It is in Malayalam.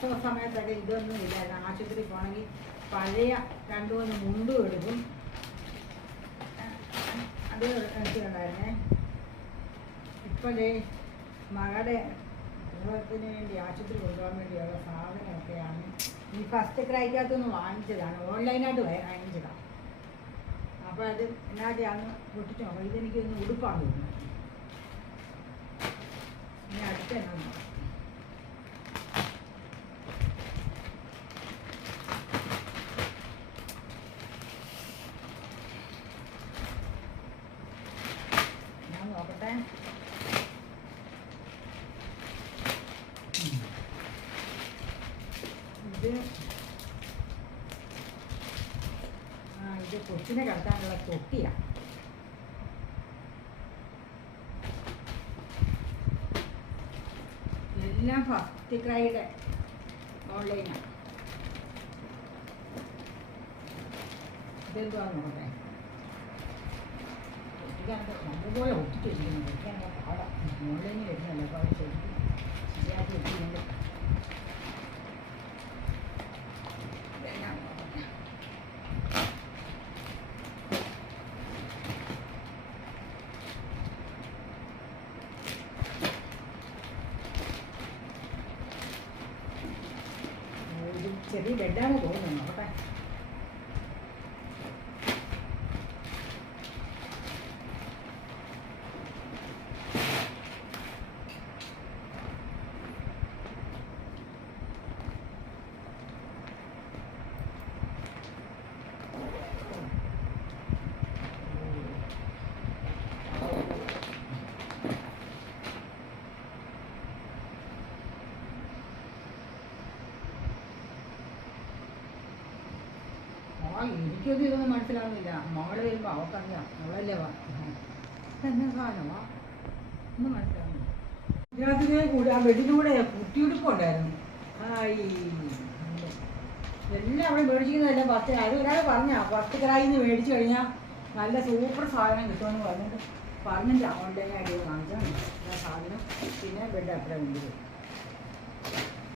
പ്രസവ സമയത്തൊക്കെ ഇതൊന്നും ഇല്ലായിരുന്നു. ആശുപത്രി പോകണമെങ്കിൽ പഴയ 2-3 മുണ്ടും എടുക്കും. അത് എടുത്തിട്ടുണ്ടായിരുന്നേ. ഇപ്പോൾ മകളുടെ ഗൃഹത്തിന് വേണ്ടി ആശുപത്രി കൊണ്ടുപോകാൻ വേണ്ടിയുള്ള സാധനമൊക്കെയാണ് ഈ ഫസ്റ്റ് ക്രൈക്കകത്തുനിന്ന് വാങ്ങിച്ചതാണ്. ഓൺലൈനായിട്ട് വാങ്ങിച്ചതാണ്. അപ്പോൾ അത് എന്നാതെയാന്ന് പൊട്ടിച്ചു നോക്കാം. ഇതെനിക്കൊന്ന് ഉടുപ്പാണ് തോന്നുന്നത്. ഇനി അടുത്ത എന്നാ നോക്കാം. ഞാൻ നോക്കട്ടെ. ഇത് കൊച്ചിനെ കിടത്താനുള്ള തൊട്ടിയാണ്. എല്ലാം ഫസ്റ്റ് ക്രൈയുടെ ഓൺലൈനാണ്. ഇതെന്തുവാന്ന് നോക്കട്ടെ. ഒട്ടിക്കാനൊക്കെ നല്ലപോലെ ഒട്ടിച്ച് വെച്ചിരിക്കുന്നു. ഒട്ടിക്കാനൊക്കെ പാടാം. ഓൺലൈനിൽ വരുന്നല്ലോ. അപ്പോൾ അത് ശരിക്കും ശരിയാക്കി വെച്ചിട്ടുണ്ട്. ചെറിയ ബെഡാണ് തോന്നുന്നു. നോക്കട്ടെ. എനിക്കൊന്നും ഇതൊന്നും മനസ്സിലാവുന്നില്ല. മകള് വരുമ്പോൾ അവക്കറിയാം. അവളല്ലേ എന്നാ സാധനമാ ഒന്നും മനസ്സിലാവുന്നില്ല. ഇതിനകത്ത് കൂടി ആ ബെഡിലൂടെ കുട്ടിയുടുപ്പുണ്ടായിരുന്നു. എല്ലാം അവിടെ മേടിച്ചിരിക്കുന്നതല്ല ഫസ്റ്റ്. അത് ഒരാൾ പറഞ്ഞാൽ ഫസ്റ്റ് ക്രായിൽ നിന്ന് മേടിച്ചു കഴിഞ്ഞാൽ നല്ല സൂപ്പർ സാധനം കിട്ടുമെന്ന് പറഞ്ഞിട്ട് ഓൺലൈനായിട്ട് കാണിച്ചാൽ സാധനം. പിന്നെ ബെഡ് അത്ര കൊണ്ടുപോയി.